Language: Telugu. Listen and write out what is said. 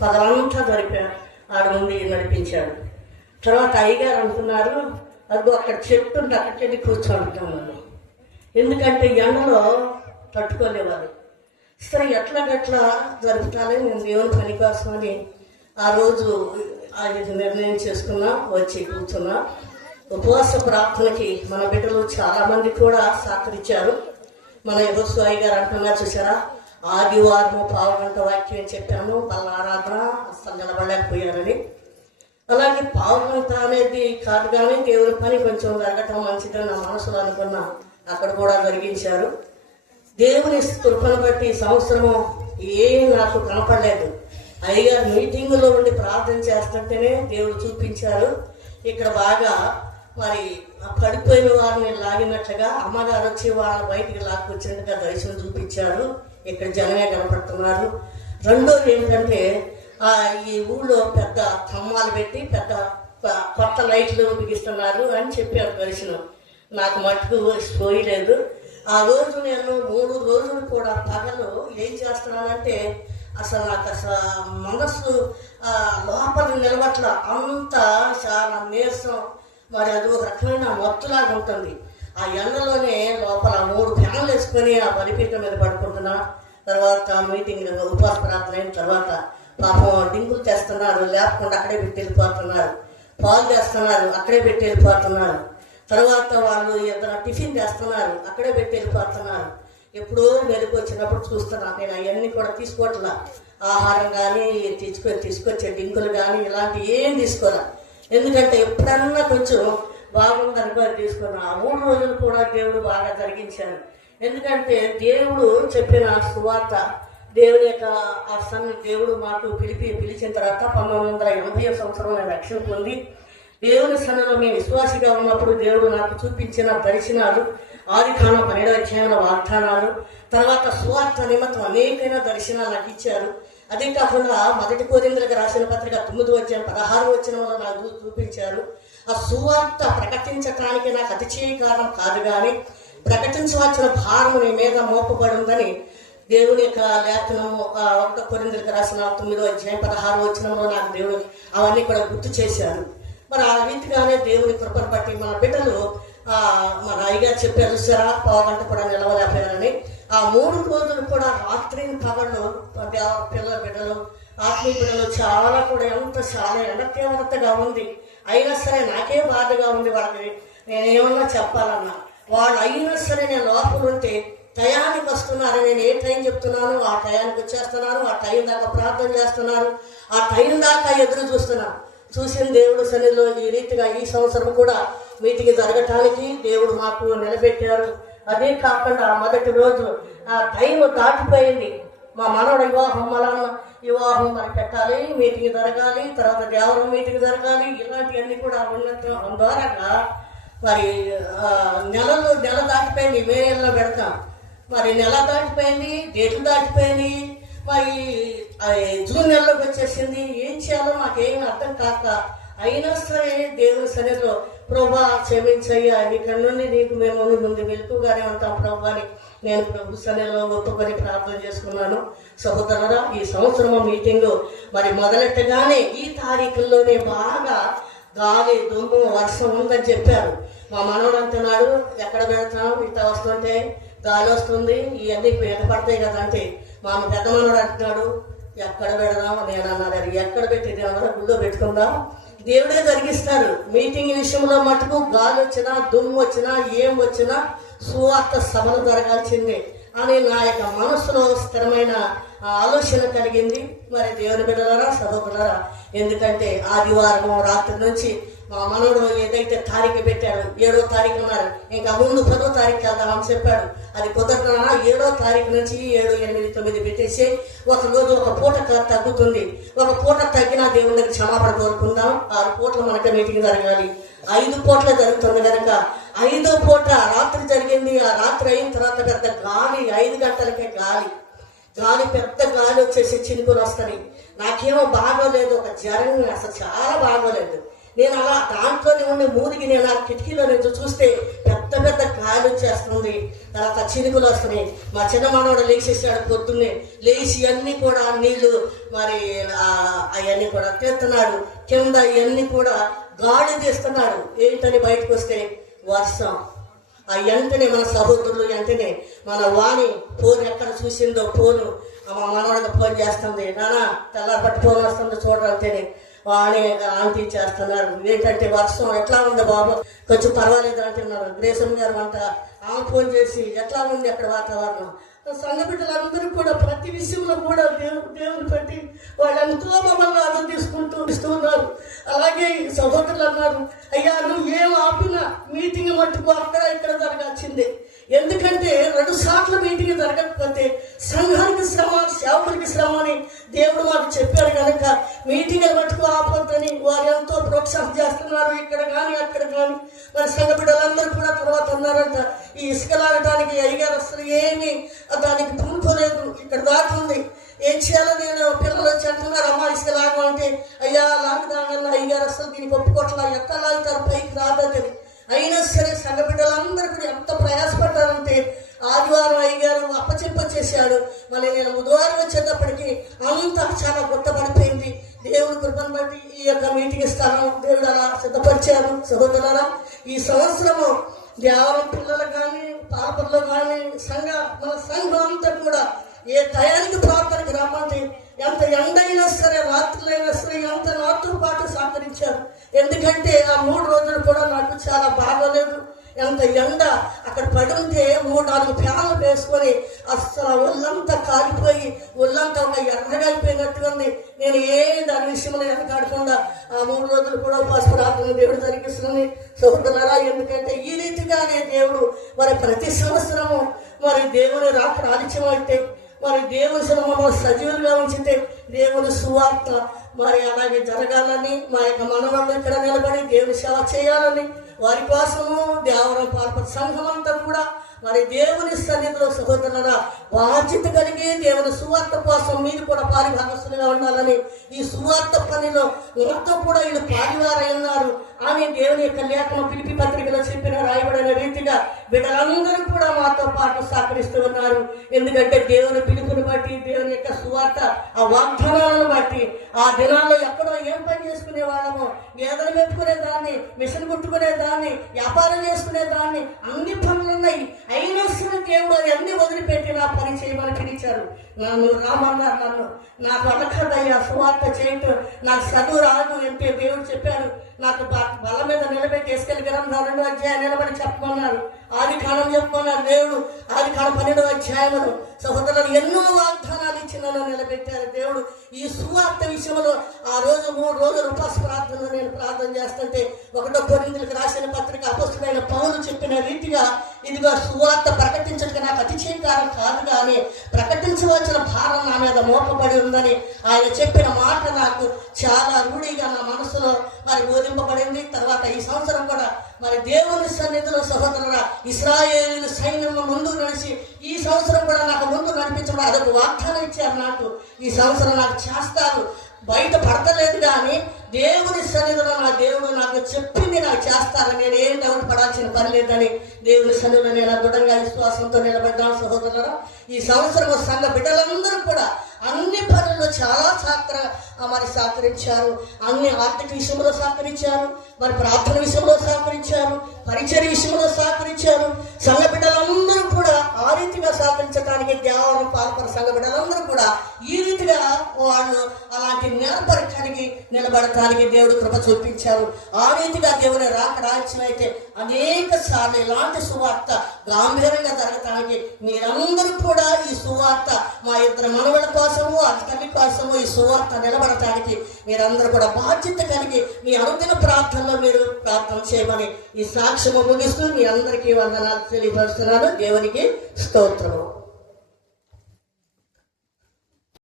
పగలంతా ఆడ ముందు నడిపించాడు. తర్వాత అయ్యగారు అనుకున్నారు, అదిగో అక్కడ చెట్టు ఉంటే అక్కడికి వెళ్ళి కూర్చోంటున్నాను. ఎందుకంటే ఎండలో తట్టుకోలేవారు. సరే ఎట్లాగట్లా జరుపుతానే నేను దేవుని పని కోసమని ఆ రోజు నిర్ణయం చేసుకున్నా, వచ్చి కూర్చున్నా. ఉపవాస ప్రార్థనకి మన బిడ్డలు చాలామంది కూడా సహకరించారు. మన యెహోషువ గారు అంటున్నారు చూసారా, ఆదివారం 1/2 గంట వాక్యం చెప్పాను, వాళ్ళ ఆరాధన అస్సలు నిలబడలేకపోయారని. అలాగే 1/2 గంట అనేది కాదు, కానీ దేవుని పని కొంచెం జరగటం మంచిదని నా మనసులో అనుకున్నా. అక్కడ కూడా జరిగించారు. దేవుని కృపను బట్టి ఈ సంవత్సరము ఏం నాకు కనపడలేదు. అయ్యగారు మీటింగులో ఉండి ప్రార్థన చేస్తుంటేనే దేవుడు చూపించారు. ఇక్కడ బాగా మరి పడిపోయిన వారిని లాగినట్లుగా అమ్మగారు వచ్చి వాళ్ళ బయటికి లాక్కొచ్చినట్టుగా దర్శనం చూపించారు. ఇక్కడ జనమే కనపడుతున్నారు. రెండోది ఏంటంటే ఈ ఊళ్ళో పెద్ద కమ్మాలు పెట్టి పెద్ద కొత్త లైట్లు బిగిస్తున్నారు అని చెప్పారు దర్శనం. నాకు మట్టుకు పోయలేదు. ఆ రోజు నేను 3 రోజులు కూడా పగలు ఏం చేస్తున్నానంటే అసలు నాకు అసలు మనస్సు లోపల నిలబట్ల, అంత చాలా నీరసం, మరి అది ఒక రకమైన మత్తులాగా ఉంటుంది. ఆ ఎండలోనే లోపల 3 ఫ్యాన్లు వేసుకొని ఆ బలిపీఠం మీద పడుకుంటున్నా. తర్వాత మీటింగ్ ఉపవాస ప్రార్థన అయిన తర్వాత పాపం డింగులు తెస్తున్నారు, లేకుండా అక్కడే పెట్టి వెళ్ళిపోతున్నారు. పాలు చేస్తున్నారు, అక్కడే పెట్టి వెళ్ళిపోతున్నారు. తర్వాత వాళ్ళు ఏదైనా టిఫిన్ చేస్తున్నారు, అక్కడే పెట్టి వెళ్ళిపోతున్నారు. ఎప్పుడో వెలుగు వచ్చినప్పుడు చూస్తున్నా. నేను అవన్నీ కూడా తీసుకోవట్లా. ఆహారం కానీ తీసుకొచ్చే డింకులు కానీ ఇలాంటివి ఏం తీసుకోలే. ఎందుకంటే ఎప్పుడన్నా కొంచెం బాగుందనుకొని తీసుకున్నా. ఆ 3 రోజులు కూడా దేవుడు బాగా జరిగించాను. ఎందుకంటే దేవుడు చెప్పిన సువార్త, దేవుని యొక్క ఆ దేవుడు మాకు పిలిచిన తర్వాత 1980 సంవత్సరంలో రక్షణ పొంది దేవుని సన్నిధిలో మేము విశ్వాసిగా ఉన్నప్పుడు దేవుడు నాకు చూపించిన దర్శనాలు, ఆదికాండం 12వ అధ్యాయంలో వాగ్దానాలు, తర్వాత సువార్త నిమిత్తం అనేకైన దర్శనాలు నాకు ఇచ్చారు. అదే కాకుండా 1 కొరింథీయులకు రాసిన పత్రిక 9వ అధ్యాయం 16వ వచనంలో నాకు చూపించారు. ఆ సువార్త ప్రకటించడానికి నాకు అతిశయకారం కాదు, కానీ ప్రకటించవలసిన భారం నీ మీద మోపబడి ఉందని దేవుని యొక్క లేఖనము 1 కొరింథీయులకు రాసిన 9వ అధ్యాయం 16వ వచనంలో నాకు దేవుడు అవన్నీ కూడా గుర్తు చేశారు. మరి ఆ రీతిగానే దేవుని కృపను బట్టి మన బిడ్డలు మన అయ్యగారు చెప్పారు చూసారా, 1/2 గంట కూడా నిలవలేకపోయారని. ఆ 3 రోజులు కూడా రాత్రి పగళ్ళు పిల్లల బిడ్డలు, ఆత్మీయ బిడ్డలు చాలా కూడా చాలా ఎండ తీవ్రతగా ఉంది. అయినా సరే నాకే బాధగా ఉంది. వాళ్ళకి నేను ఏమన్నా చెప్పాలన్నా వాళ్ళు అయినా సరే నేను లోపల ఉంటే టయానికి వస్తున్నారు. నేను ఏ టైం చెప్తున్నాను ఆ టయానికి వచ్చేస్తున్నారు. ఆ టైం దాకా ప్రార్థన చేస్తున్నారు. ఆ టైం దాకా ఎదురు చూస్తున్నాను. చూసిన దేవుడు సన్నిధిలో ఈ రీతిగా ఈ సంవత్సరం కూడా మీటింగ్ జరగటానికి దేవుడు మాకు నిలబెట్టారు. అదే కాకుండా మొదటి రోజు ఆ టైం దాటిపోయింది. మా మనవడు వివాహం మరి పెట్టాలి, మీటింగ్ జరగాలి, తర్వాత దేవరం మీటింగ్ జరగాలి, ఇలాంటివన్నీ కూడా ఉండటం ద్వారా మరి నెల దాటిపోయింది. మే నెలలో పెడతాం. మరి నెల దాటిపోయింది, డేట్లు దాటిపోయింది. మరి జూన్ నెలలోకి వచ్చేసింది. ఏం చేయాలో మాకేం అర్థం కాక అయినా సరే దేవుని సన్నిధిలో ప్రభా క్షమించయ్యా, ఇక్కడ నుండి నీకు మేము ముందు వెళ్తూగానే ఉంటాం ప్రభా అని నేను ప్రభు సన్నిధిలో ఒప్పుకొని ప్రార్థన చేసుకున్నాను. సహోదరురా, ఈ సంవత్సరం మీటింగ్ మరి మొదలెట్టగానే ఈ తారీఖుల్లోనే బాగా గాలి దుమ్ము వర్షం ఉందని చెప్పారు. మా మనవడు అంటున్నాడు, ఎక్కడ పెడతాం ఇంత వస్తుంటే గాలి వస్తుంది, ఇవన్నీ ఎగపడతాయి కదా అంటే మా పెద్ద మనవడు అంటున్నాడు, ఎక్కడ పెడదాం నేను అన్నారు. అది ఎక్కడ పెట్టేది అన్నారు, గుళ్ళో పెట్టుకుందాం, దేవుడే జరిగిస్తారు. మీటింగ్ విషయంలో మటుకు గాలి వచ్చినా దుమ్ము వచ్చినా ఏం వచ్చినా సువార్త సభలు జరగాల్సిందే అని నా యొక్క మనసులో స్థిరమైన ఆలోచన కలిగింది. మరి దేవుని బిడ్డలారా, సహోదరులారా, ఎందుకంటే ఆదివారం రాత్రి నుంచి మా మనోడు ఏదైతే తారీఖు పెట్టాడు 7వ తారీఖు అన్నారు, ఇంకా ముందు 10వ తారీఖు వెళ్దామని చెప్పాడు. అది కుదరనా 7వ తారీఖు నుంచి 7, 8, 9 పెట్టేసి ఒకరోజు ఒక పూట తగ్గుతుంది. ఒక పూట తగ్గినా దేవుని దగ్గర క్షమాపణ కోరుకుందాం. 6 పూటలు మనకి మీటింగ్ జరగాలి. 5 పూటలు జరుగుతుంది కనుక 5వ పూట రాత్రి జరిగింది. ఆ రాత్రి అయిన తర్వాత పెద్ద గాలి, 5 గంటలకే గాలి పెద్ద గాలి వచ్చేసి చినుకులు వస్తాయి. నాకేమో బాగోలేదు, ఒక జ్వరం, అసలు చాలా బాగోలేదు. నేను అలా దాంట్లోనే ఉండి మూలిగి నేను ఆ కిటికీలో నుంచి చూస్తే పెద్ద పెద్ద కాయలు వచ్చేస్తుంది, తర్వాత చినుకులు వస్తున్నాయి. మా చిన్న మనవాడు లేచేసాడు పొద్దున్నే, లేచి అన్నీ కూడా నీళ్లు మరి అవన్నీ కూడా తీస్తున్నాడు, కింద ఇవన్నీ కూడా గాలి తీస్తున్నాడు. ఏంటని బయటకు వస్తే వర్షం. ఆ వెంటనే మన సహోదరులు వెంటనే మన వాణి ఫోన్ ఎక్కడ చూసిందో ఫోను మా మనవాడికి ఫోన్ చేస్తుంది, నాన్న తెల్లారి ఫోన్ వస్తుందో చూడాలంటేనే వాణి ఆంటీ చేస్తున్నారు. ఏంటంటే వర్షం ఎట్లా ఉంది బాబు, కొంచెం పర్వాలేదు అంటున్నారు. గ్రేసన్ గారు అంట ఆమె ఫోన్ చేసి ఎట్లా ఉంది అక్కడ వాతావరణం. సంఘ బిడ్డలందరూ కూడా ప్రతి విషయంలో కూడా దేవుని పెట్టి వాళ్ళు ఎంతో మమ్మల్ని ఆనందించుకుంటూ ఇస్తున్నారు. అలాగే సహోదరులు అన్నారు, అయ్యా నువ్వు ఏం ఆపినా మీటింగ్ మట్టుకు అక్కడ ఇక్కడ జరగాల్సిందే. ఎందుకంటే 2 సార్లు మీటింగ్ జరగకపోతే సంఘానికి శ్రమ, సేవకులకి శ్రమ అని దేవుడు మాకు చెప్పారు కనుక మీటింగ్లు మట్టుకు ఆపొద్దని వారు ఎంతో ప్రోత్సాహం చేస్తున్నారు. ఇక్కడ కానీ అక్కడ కానీ మన సంఘ బిడ్డలందరూ కూడా తర్వాత ఉన్నారంట, ఈ ఇసుక లాగడానికి అయ్యారు అసలు ఏమి దానికి పూనుకోలేదు, ఇక్కడ దాకుంది ఏం చేయాలో నేను పిల్లలు వచ్చి అంటున్నారు, అమ్మ ఇసుక లాగమంటే అయ్యా లాగుదామన్న అయ్యారు అసలు దీనికి ఒప్పుకోట్లా, ఎక్కడ లాగుతారు పైకి రాదని. అయినా సరే సంఘ బిడ్డలందరూ కూడా ఎంత ప్రయాసపడ్డారంటే ఆదివారం అయ్యారు అప్పచెప్పొచ్చేసాడు. మళ్ళీ నేను బుధవారం వచ్చేటప్పటికి అంతా చాలా గుట్టపడిపోయింది. దేవుడి కృపను బట్టి ఈ యొక్క మీటింగ్ స్థలం దేవుడు అలా సిద్ధపరిచారు. సహోదరులారా, ఈ సంవత్సరము దేవాలయం పిల్లలు కానీ పాపర్లు కానీ మన సంఘం అంతా కూడా ఏ టయానికి ప్రార్థనకి రమ్మంటే ఎంత ఎండైనా సరే రాత్రులైనా సరే ఎంత నాతో పాటు సహకరించారు. ఎందుకంటే ఆ 3 రోజులు కూడా నాకు చాలా బాగోలేదు. ఎంత ఎండ అక్కడ పడి ఉంటే 3-4 ఫ్యాన్లు వేసుకొని అస్సలు ఒళ్ళంతా కాలిపోయి ఒళ్ళంతా ఒక ఎర్రగలిపోయినట్టుగా ఉంది. నేను దాని విషయంలో వెనకాడకుండా ఆ 3 రోజులు కూడా ఉపవాస ప్రార్థన దేవుడు జరిగిస్తుంది. సహోదరులారా, ఎందుకంటే ఈ రీతిగానే దేవుడు మరి ప్రతి సంవత్సరము మరి దేవుని రాక ఆలస్యం అయితే మరి దేవుని శ్రమను సజీవులుగా ఉంచితే దేవుని సువార్త మరి అలాగే జరగాలని మా యొక్క మనవాళ్ళు ఇక్కడ నిలబడి దేవుని సేవ చేయాలని వారి కోసము దేవరం పాల్పడి సంఘం అంతా కూడా మరి దేవుని సన్నిధిలో సహోదరులారా బాధ్యత కలిగి దేవుని సువార్త కోసం మీరు కూడా పారిభాగస్తులుగా ఉండాలని ఈ సువార్త పనిలో మొత్తం కూడా వీళ్ళు పారివారై ఉన్నారు అని దేవుని యొక్క లేఖను పిలిపి పత్రికలో చెప్పిన రాయబడిన రీతిగా బిడ్డలందరూ కూడా మాతో పాటు సహకరిస్తూ ఉన్నారు. ఎందుకంటే దేవుని పిలుపుని బట్టి దేవుని యొక్క సువార్త ఆ వాగ్దానాలను బట్టి ఆ దినాల్లో ఎక్కడో ఏం పని చేసుకునే వాళ్ళము, గేదెలు మెప్పుకునేదాన్ని, మిషన్ కుట్టుకునేదాన్ని, వ్యాపారం చేసుకునేదాన్ని, అన్ని పనులున్నాయి. అయినా సరే దేవుడు అన్ని వదిలిపెట్టి నా పని చేయమని పిలిచారు. నన్ను రామన్నారు, నాకు అడగదయ్యా సువార్త చేయటం, నాకు చదువు రాదు అంటే దేవుడు చెప్పారు. నాకు బల మీద నిలబెట్టి తీసుకెళ్లి గ్రంథాలు 2వ అధ్యాయం నిలబడి చెప్పమన్నారు. ఆది కాలం చెప్పమన్నారు దేవుడు. ఆది కాలం 12వ అధ్యాయములు సహోదరులు ఎన్నో వాగ్దానాలు ఇచ్చి నన్ను నిలబెట్టారు దేవుడు. ఈ సువార్త విషయంలో ఆ రోజు 3 రోజులు ఉపవాస ప్రార్థనలో నేను ప్రార్థన చేస్తుంటే 1 కొరింథీయులకు రాసిన పత్రిక అపొస్తలుడైన పౌలు చెప్పిన రీతిగా ఇదిగో సువార్త ప్రకటించడానికి నాకు అతిశయకారం కాదు కానీ ప్రకటించవలసిన భారం నా మీద మోపబడి ఉందని ఆయన చెప్పిన మాట నాకు చాలా రూఢిగా నా మనసులో మరి బోధింపబడింది. తర్వాత ఈ సంవత్సరం కూడా మరి దేవుని సన్నిధిలో సహోదరురా ఇశ్రాయేలు సైన్యం ముందుకు నడిచి ఈ సంవత్సరం కూడా నాకు ముందు నడిపించడం అదొక వాగ్దానం ఇచ్చారు. నాకు ఈ సంవత్సరం నాకు చేస్తారు, బయట పడతలేదు కానీ దేవుని సన్నిధిలో నా దేవుడు నాకు చెప్పింది నాకు చేస్తారని నేను ఏం డౌట్ పడాల్సిన పని లేదని దేవుని సన్నిధిలో నేను దృఢంగా విశ్వాసంతో నిలబడ్డాను. సహోదరులారా, ఈ సంవత్సరం సంఘ బిడ్డలందరూ కూడా అన్ని పనుల్లో చాలా మరి సహకరించారు. అన్ని ఆర్థిక విషయంలో సహకరించారు, మరి ప్రార్థన విషయంలో సహకరించారు, పరిచర్య విషయంలో సహకరించారు. సంఘ బిడ్డలందరూ కూడా ఆ రీతిగా సహకరించడానికి దేవరం పాల్పడ సంఘ బిడ్డలందరూ కూడా ఈ రీతిగా వాళ్ళు అలాంటి నేర్పరచడానికి నిలబడటానికి దేవుడు కృప చూపించారు. ఆ రీతిగా దేవుని రాక రాజ్యం అయితే అనేక సార్లు ఇలాంటి సువార్త గాంభీర్యంగా జరగటానికి మీరందరూ కూడా ఈ సువార్త మా 2 మనవల కోసము అది తల్లి కోసము ఈ సువార్త నిలబడటానికి మీరందరూ కూడా బాధ్యత కలిగి మీ అనుదిన ప్రార్థనలో మీరు ప్రార్థన చేయమని ఈ సాక్ష్యము ముగిస్తూ మీ అందరికీ వందనాలు తెలియపరుస్తున్నాను. దేవునికి స్తోత్రము.